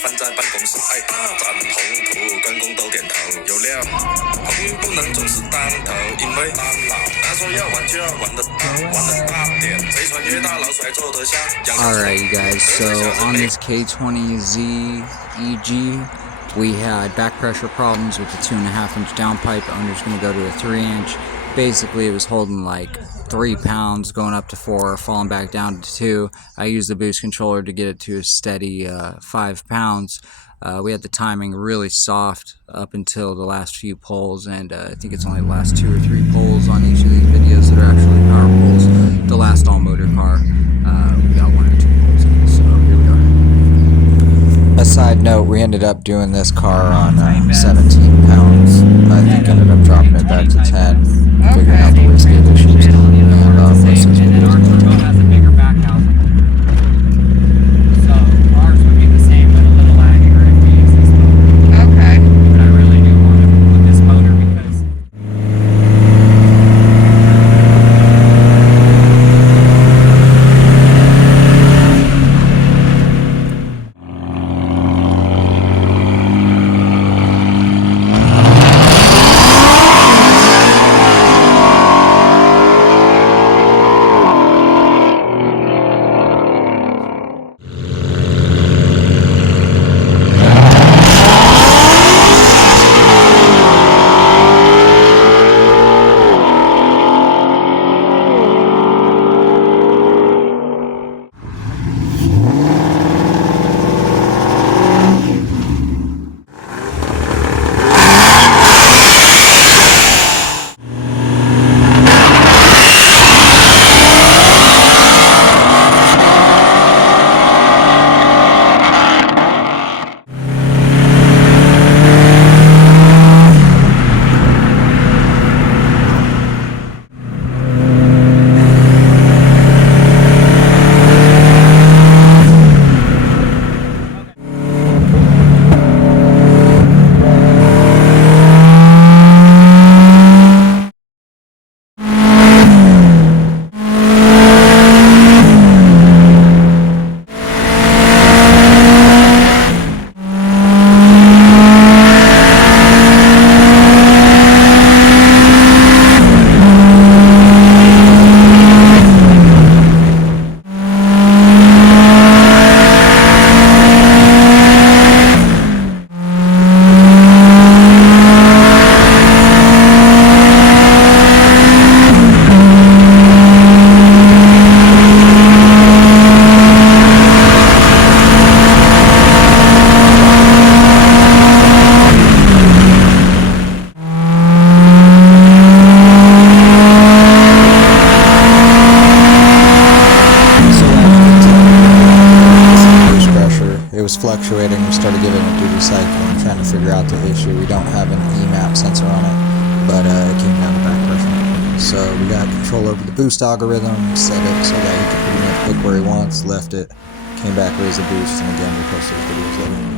翻在办公室，哎，站宏图，关公都点头，有料。红运不能总是当头，因为当老，他说要玩就要玩得大，玩得大点，谁穿越大老鼠还坐得下。Alright, you guys, so on this K20Z EG, we had back pressure problems with the 2.5 inch downpipe. Owner's going to go to a 3 inch. Basically, it was holding like 3 pounds, going up to 4, falling back down to 2. I used the boost controller to get it to a steady 5 pounds. We had the timing really soft up until the last few pulls, and I think it's only the last 2 or 3 pulls on each of these videos that are actually power pulls. The last all-motor car, we got 1 or 2 pulls in, so here we are. A side note, we ended up doing this car on 17 pounds. I think ended up dropping it back to 10, figuring out the wastegate issues, and most of these videos. Fluctuating. We started giving it duty cycling, trying to figure out the issue. We don't have an EMAP sensor on it, but it came down to back pressure. So we got control over the boost algorithm, set it so that he can pretty much pick where he wants, left it, came back, raised the boost, and again we post those videos later.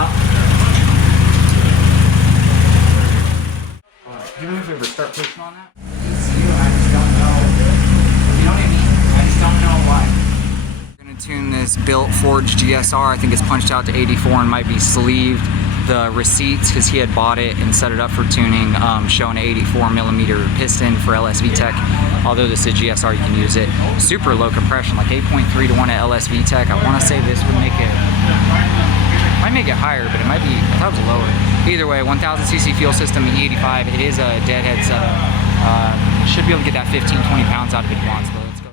stop. You know if you ever start pushing on that? It's you, I just don't know. You know what I mean? I just don't know why. We're gonna tune this built forged GSR. I think it's punched out to 84 and might be sleeved. The receipts, because he had bought it and set it up for tuning, showing an 84 millimeter piston for LSV Tech. Although this is a GSR, you can use it. Super low compression, like 8.3 to 1 at LSV Tech. I want to say this would make it, might make it higher, but it might be, I thought it was lower. Either way, 1000 cc fuel system, E85. It is a deadhead setup. Should be able to get that 15-20 pounds out of it if it wants. But let's go.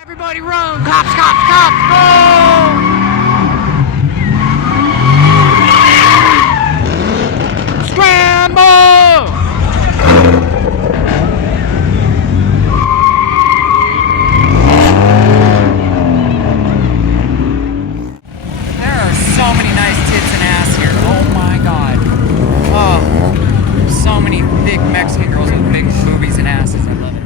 Everybody run! Cops, cops, cops, go! Scramble! There are so many nice tits and ass here. Oh my god. Oh, so many big Mexican girls with big boobies and asses. I love it.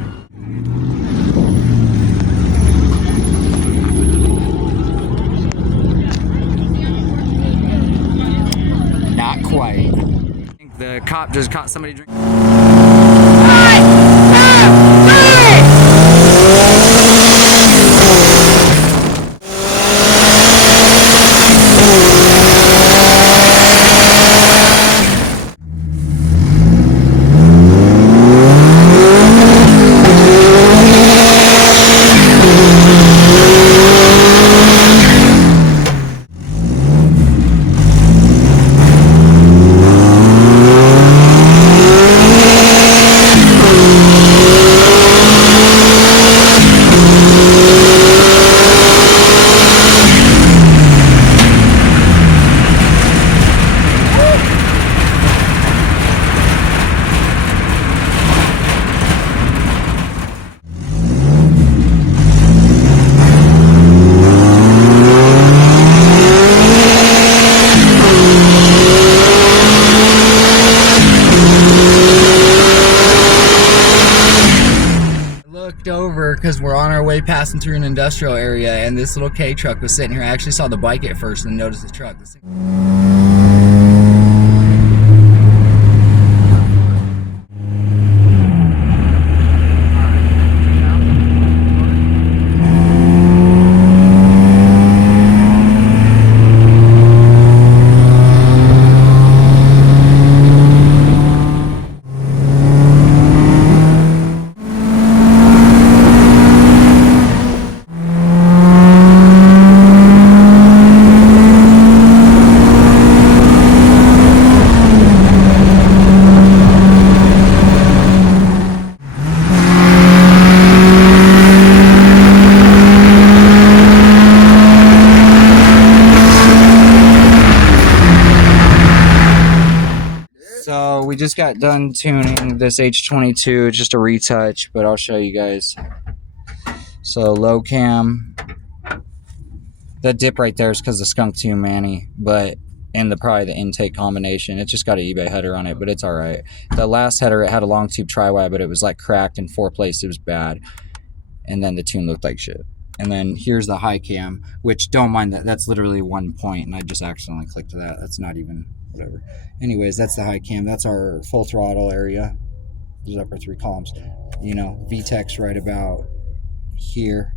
Not quite. I think the cop just caught somebody drinking. Over because we're on our way passing through an industrial area, and this little K truck was sitting here. I actually saw the bike at first and noticed the truck. So we just got done tuning this H22, just a retouch, but I'll show you guys. So low cam, that dip right there is because the Skunk 2 Manny, but and probably the intake combination. It just got an eBay header on it, but it's all right. The last header, it had a long tube tri-wire, but it was like cracked in 4 places. It was bad, and then the tune looked like shit. And then here's the high cam, which don't mind that. That's literally 1 point, and I just accidentally clicked to that. That's not even whatever. Anyways, that's the high cam. That's our full throttle area. Those upper 3 columns. You know, VTEC's right about here.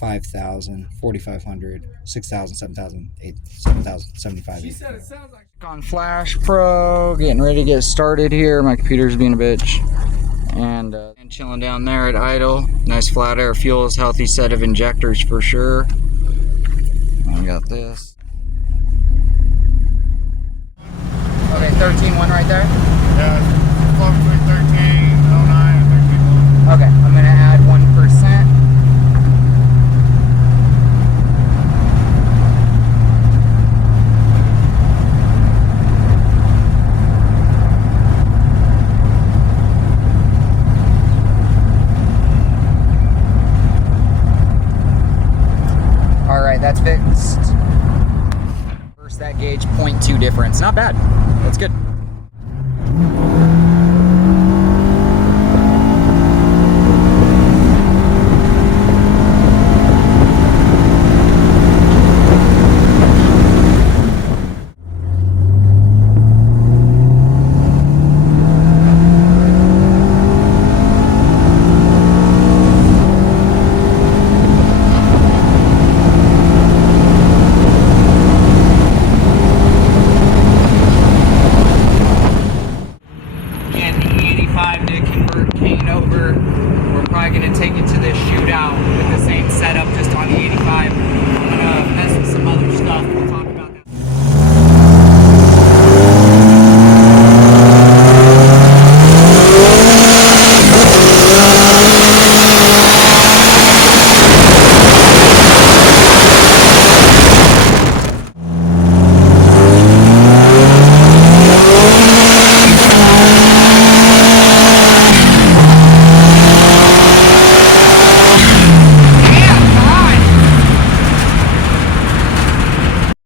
5,000, 4,500, 6,000, 7,000, 7,000, 75. She said it sounds like on Flash Pro, getting ready to get started here. My computer's being a bitch. And chilling down there at idle. Nice flat air fuels, healthy set of injectors for sure. I got this. Okay, 13.1 right there? Yeah, flow between 13.09 and 13.1. Okay, I'm gonna add 1%. Alright, that's fixed. First that gauge, 0.2 difference. Not bad. That's good.